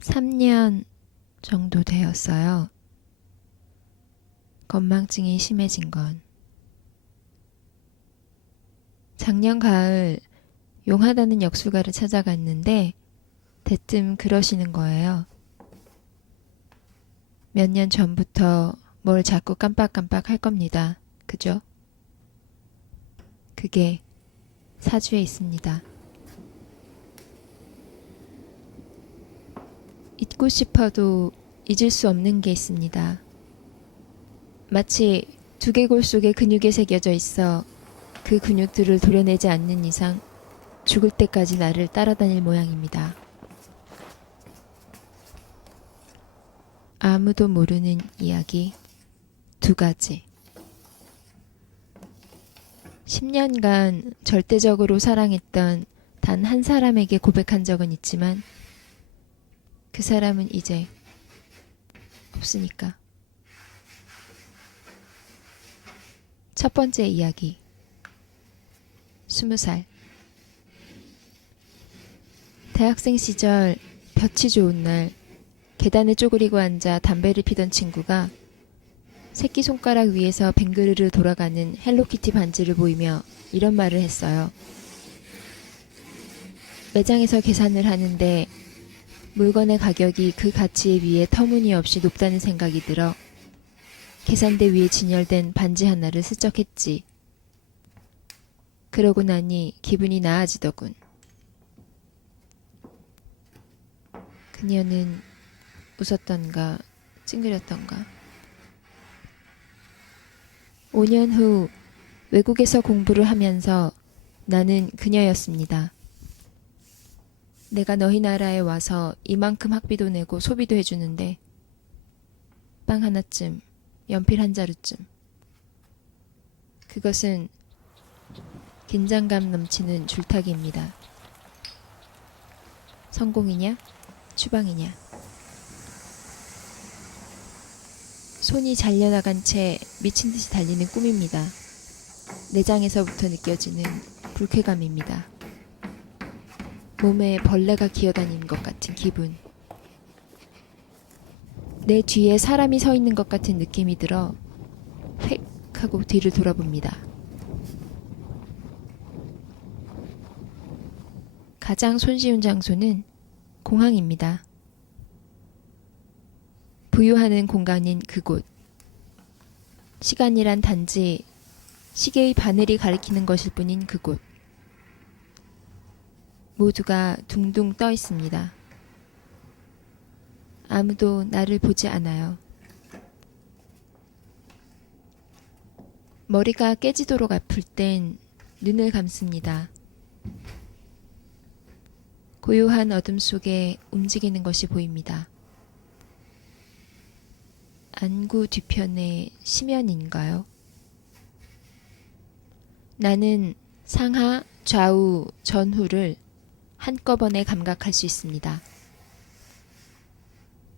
3년 정도 되었어요. 건망증이 심해진 건. 작년 가을 용하다는 역술가를 찾아갔는데 대뜸 그러시는 거예요. 몇 년 전부터 뭘 자꾸 깜빡깜빡 할 겁니다. 그죠? 그게 사주에 있습니다. 잊고 싶어도 잊을 수 없는 게 있습니다. 마치 두개골 속에 근육에 새겨져 있어 그 근육들을 도려내지 않는 이상 죽을 때까지 나를 따라다닐 모양입니다. 아무도 모르는 이야기 2가지. 10년간 절대적으로 사랑했던 단 한 사람에게 고백한 적은 있지만 그 사람은 이제 없으니까. 첫 번째 이야기. 20살. 대학생 시절 볕이 좋은 날 계단에 쪼그리고 앉아 담배를 피던 친구가 새끼손가락 위에서 뱅그르르 돌아가는 헬로키티 반지를 보이며 이런 말을 했어요. 매장에서 계산을 하는데 물건의 가격이 그 가치에 비해 터무니없이 높다는 생각이 들어 계산대 위에 진열된 반지 하나를 슬쩍 했지. 그러고 나니 기분이 나아지더군. 그녀는 웃었던가 찡그렸던가. 5년 후 외국에서 공부를 하면서 나는 그녀였습니다. 내가 너희 나라에 와서 이만큼 학비도 내고 소비도 해주는데 빵 하나쯤, 연필 한 자루쯤. 그것은 긴장감 넘치는 줄타기입니다. 성공이냐? 추방이냐? 손이 잘려나간 채 미친 듯이 달리는 꿈입니다. 내장에서부터 느껴지는 불쾌감입니다. 몸에 벌레가 기어다니는 것 같은 기분. 내 뒤에 사람이 서 있는 것 같은 느낌이 들어 획 하고 뒤를 돌아봅니다. 가장 손쉬운 장소는 공항입니다. 부유하는 공간인 그곳. 시간이란 단지 시계의 바늘이 가리키는 것일 뿐인 그곳. 모두가 둥둥 떠 있습니다. 아무도 나를 보지 않아요. 머리가 깨지도록 아플 땐 눈을 감습니다. 고요한 어둠 속에 움직이는 것이 보입니다. 안구 뒤편에 심연인가요? 나는 상하, 좌우, 전후를 한꺼번에 감각할 수 있습니다.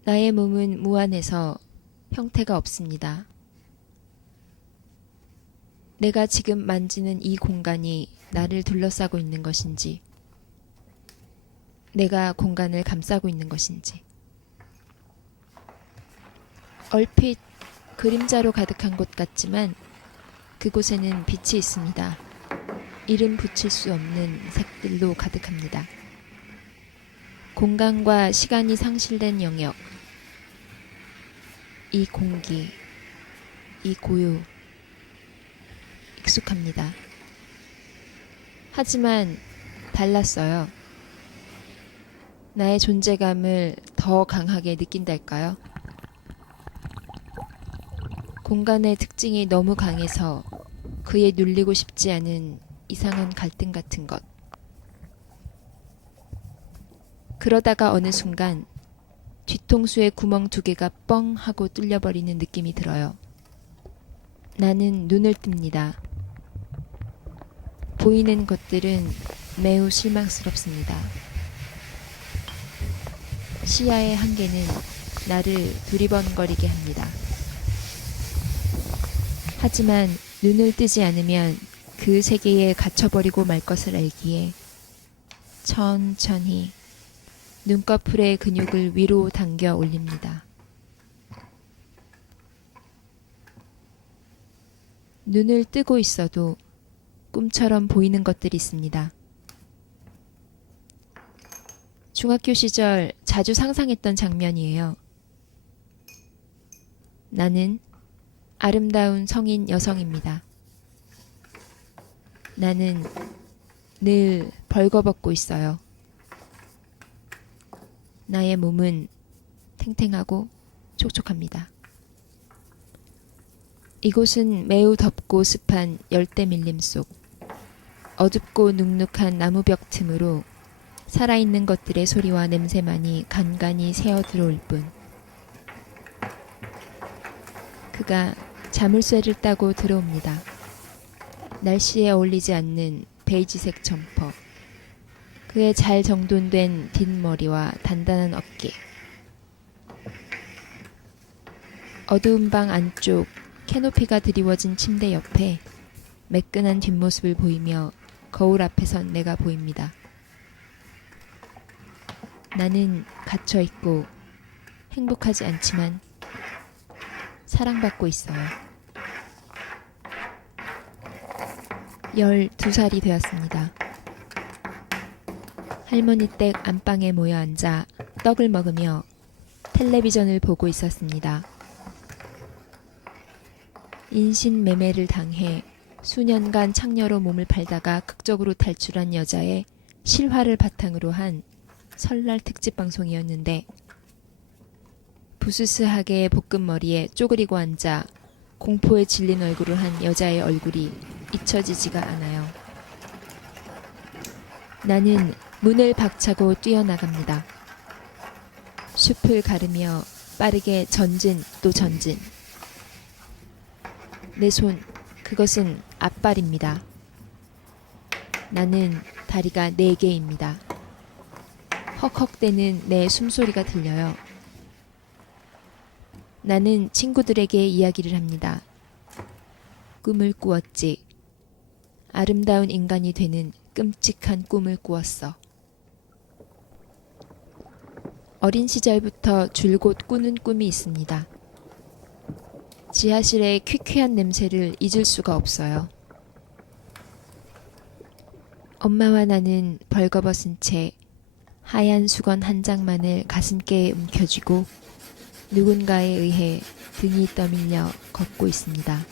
나의 몸은 무한해서 형태가 없습니다. 내가 지금 만지는 이 공간이 나를 둘러싸고 있는 것인지, 내가 공간을 감싸고 있는 것인지. 얼핏 그림자로 가득한 곳 같지만 그곳에는 빛이 있습니다. 이름 붙일 수 없는 색들로 가득합니다. 공간과 시간이 상실된 영역. 이 공기, 이 고요. 익숙합니다. 하지만 달랐어요. 나의 존재감을 더 강하게 느낀달까요? 공간의 특징이 너무 강해서 그에 눌리고 싶지 않은 이상한 갈등 같은 것. 그러다가 어느 순간 뒤통수에 구멍 2개가 뻥 하고 뚫려버리는 느낌이 들어요. 나는 눈을 뜹니다. 보이는 것들은 매우 실망스럽습니다. 시야의 한계는 나를 두리번거리게 합니다. 하지만 눈을 뜨지 않으면 그 세계에 갇혀버리고 말 것을 알기에 천천히 눈꺼풀의 근육을 위로 당겨 올립니다. 눈을 뜨고 있어도 꿈처럼 보이는 것들이 있습니다. 중학교 시절 자주 상상했던 장면이에요. 나는 아름다운 성인 여성입니다. 나는 늘 벌거벗고 있어요. 나의 몸은 탱탱하고 촉촉합니다. 이곳은 매우 덥고 습한 열대 밀림 속 어둡고 눅눅한 나무벽 틈으로 살아있는 것들의 소리와 냄새만이 간간히 새어 들어올 뿐. 그가 자물쇠를 따고 들어옵니다. 날씨에 어울리지 않는 베이지색 점퍼, 그의 잘 정돈된 뒷머리와 단단한 어깨, 어두운 방 안쪽 캐노피가 드리워진 침대 옆에 매끈한 뒷모습을 보이며 거울 앞에 선 내가 보입니다. 나는 갇혀있고 행복하지 않지만 사랑받고 있어요. 12살이 되었습니다. 할머니 댁 안방에 모여 앉아 떡을 먹으며 텔레비전을 보고 있었습니다. 인신매매를 당해 수년간 창녀로 몸을 팔다가 극적으로 탈출한 여자의 실화를 바탕으로 한 설날 특집 방송이었는데, 부스스하게 볶은 머리에 쪼그리고 앉아 공포에 질린 얼굴을 한 여자의 얼굴이 잊혀지지가 않아요. 나는 문을 박차고 뛰어나갑니다. 숲을 가르며 빠르게 전진 또 전진. 내 손, 그것은 앞발입니다. 나는 다리가 4개입니다. 헉헉대는 내 숨소리가 들려요. 나는 친구들에게 이야기를 합니다. 꿈을 꾸었지. 아름다운 인간이 되는 끔찍한 꿈을 꾸었어. 어린 시절부터 줄곧 꾸는 꿈이 있습니다. 지하실의 퀴퀴한 냄새를 잊을 수가 없어요. 엄마와 나는 벌거벗은 채 하얀 수건 한 장만을 가슴께에 움켜쥐고 누군가에 의해 등이 떠밀려 걷고 있습니다.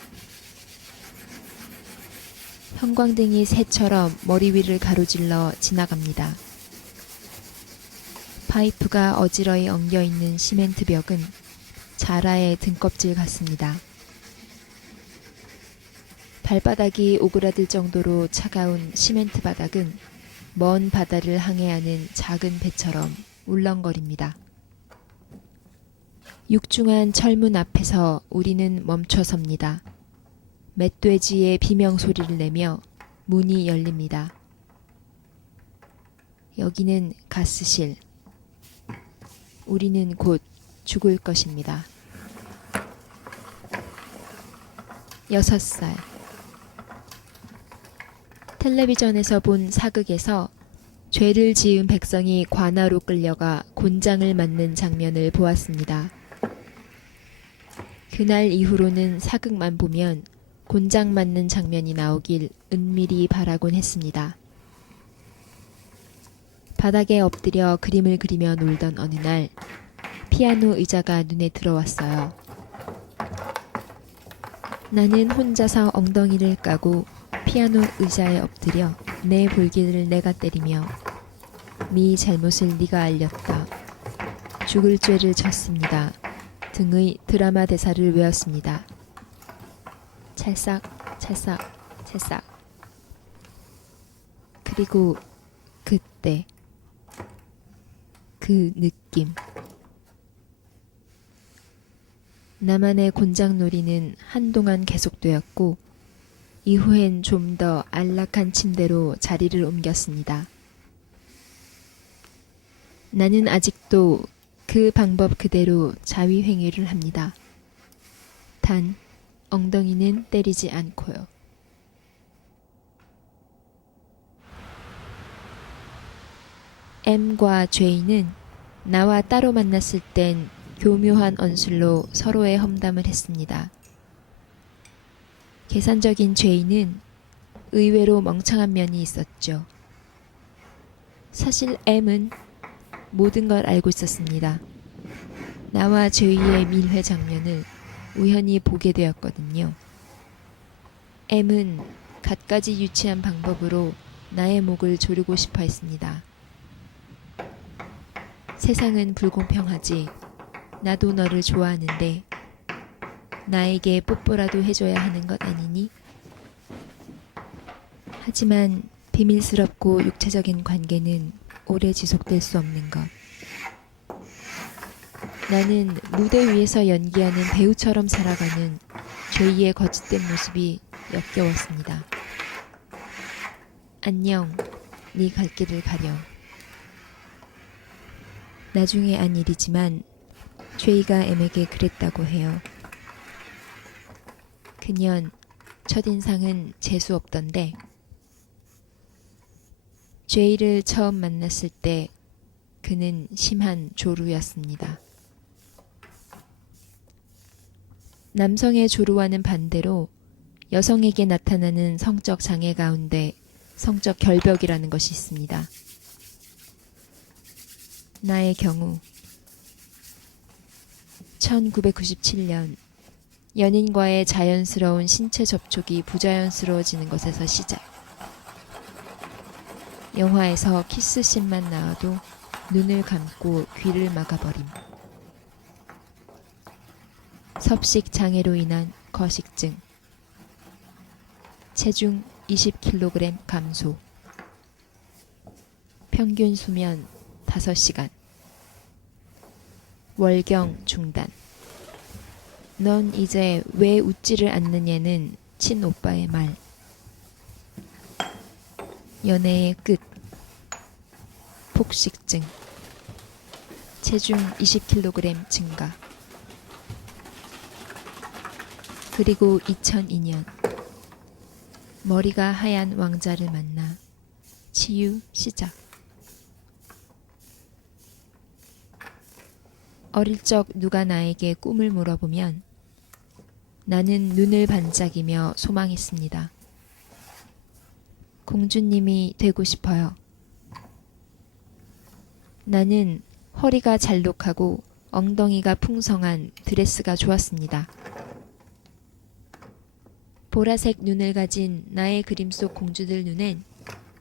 형광등이 새처럼 머리 위를 가로질러 지나갑니다. 파이프가 어지러이 엉겨있는 시멘트 벽은 자라의 등껍질 같습니다. 발바닥이 오그라들 정도로 차가운 시멘트 바닥은 먼 바다를 항해하는 작은 배처럼 울렁거립니다. 육중한 철문 앞에서 우리는 멈춰 섭니다. 멧돼지의 비명소리를 내며 문이 열립니다. 여기는 가스실. 우리는 곧 죽을 것입니다. 6살. 텔레비전에서 본 사극에서 죄를 지은 백성이 관아로 끌려가 곤장을 맞는 장면을 보았습니다. 그날 이후로는 사극만 보면 곤장 맞는 장면이 나오길 은밀히 바라곤 했습니다. 바닥에 엎드려 그림을 그리며 놀던 어느 날 피아노 의자가 눈에 들어왔어요. 나는 혼자서 엉덩이를 까고 피아노 의자에 엎드려 내 볼기를 내가 때리며 네 잘못을 네가 알렸다. 죽을 죄를 졌습니다. 등의 드라마 대사를 외웠습니다. 찰싹 찰싹 찰싹. 그리고 그때 그 느낌. 나만의 곤장놀이는 한동안 계속되었고 이후엔 좀 더 안락한 침대로 자리를 옮겼습니다. 나는 아직도 그 방법 그대로 자위행위를 합니다. 단 엉덩이는 때리지 않고요. M과 J는 나와 따로 만났을 땐 교묘한 언술로 서로의 험담을 했습니다. 계산적인 죄인은 의외로 멍청한 면이 있었죠. 사실 M은 모든 걸 알고 있었습니다. 나와 죄의의 밀회 장면을 우연히 보게 되었거든요. M은 갖가지 유치한 방법으로 나의 목을 조르고 싶어 했습니다. 세상은 불공평하지. 나도 너를 좋아하는데 나에게 뽀뽀라도 해줘야 하는 것 아니니? 하지만 비밀스럽고 육체적인 관계는 오래 지속될 수 없는 것. 나는 무대 위에서 연기하는 배우처럼 살아가는 죄의의 거짓된 모습이 역겨웠습니다. 안녕, 네 갈 길을 가렴. 나중에 안 일이지만 죄의가 M에게 그랬다고 해요. 그년 첫인상은 재수 없던데 죄의를 처음 만났을 때 그는 심한 조루였습니다. 남성의 조루와는 반대로 여성에게 나타나는 성적 장애 가운데 성적 결벽이라는 것이 있습니다. 나의 경우 1997년 연인과의 자연스러운 신체 접촉이 부자연스러워지는 것에서 시작. 영화에서 키스씬만 나와도 눈을 감고 귀를 막아버림. 섭식 장애로 인한 거식증. 체중 20kg 감소. 평균 수면 5시간. 월경 중단. 넌 이제 왜 웃지를 않느냐는 친오빠의 말. 연애의 끝. 폭식증. 체중 20kg 증가. 그리고 2002년 머리가 하얀 왕자를 만나 치유 시작. 어릴 적 누가 나에게 꿈을 물어보면 나는 눈을 반짝이며 소망했습니다. 공주님이 되고 싶어요. 나는 허리가 잘록하고 엉덩이가 풍성한 드레스가 좋았습니다. 보라색 눈을 가진 나의 그림 속 공주들 눈엔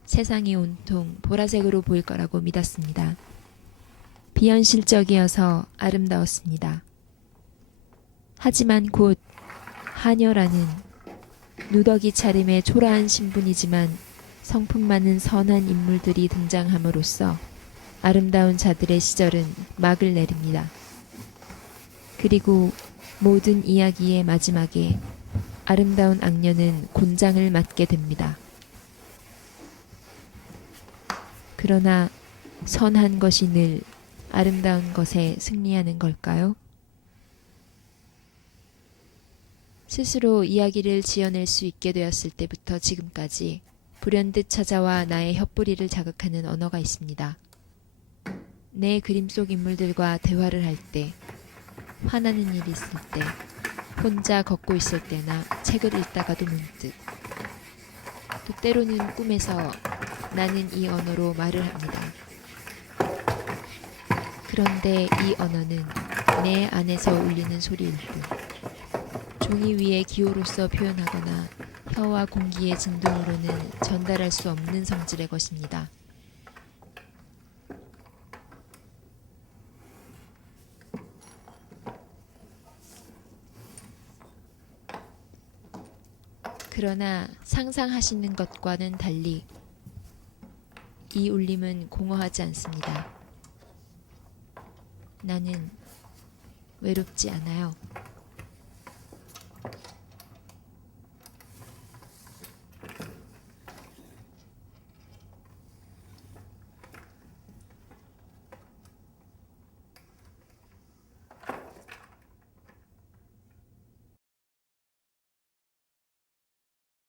세상이 온통 보라색으로 보일 거라고 믿었습니다. 비현실적이어서 아름다웠습니다. 하지만 곧 하녀라는 누더기 차림의 초라한 신분이지만 성품 많은 선한 인물들이 등장함으로써 아름다운 자들의 시절은 막을 내립니다. 그리고 모든 이야기의 마지막에 아름다운 악녀는 곤장을 맞게 됩니다. 그러나 선한 것이 늘 아름다운 것에 승리하는 걸까요? 스스로 이야기를 지어낼 수 있게 되었을 때부터 지금까지 불현듯 찾아와 나의 혀뿌리를 자극하는 언어가 있습니다. 내 그림 속 인물들과 대화를 할 때, 화나는 일이 있을 때, 혼자 걷고 있을 때나 책을 읽다가도 문득, 또 때로는 꿈에서 나는 이 언어로 말을 합니다. 그런데 이 언어는 내 안에서 울리는 소리일 뿐, 종이 위에 기호로서 표현하거나 혀와 공기의 진동으로는 전달할 수 없는 성질의 것입니다. 그러나 상상하시는 것과는 달리 이 울림은 공허하지 않습니다. 나는 외롭지 않아요.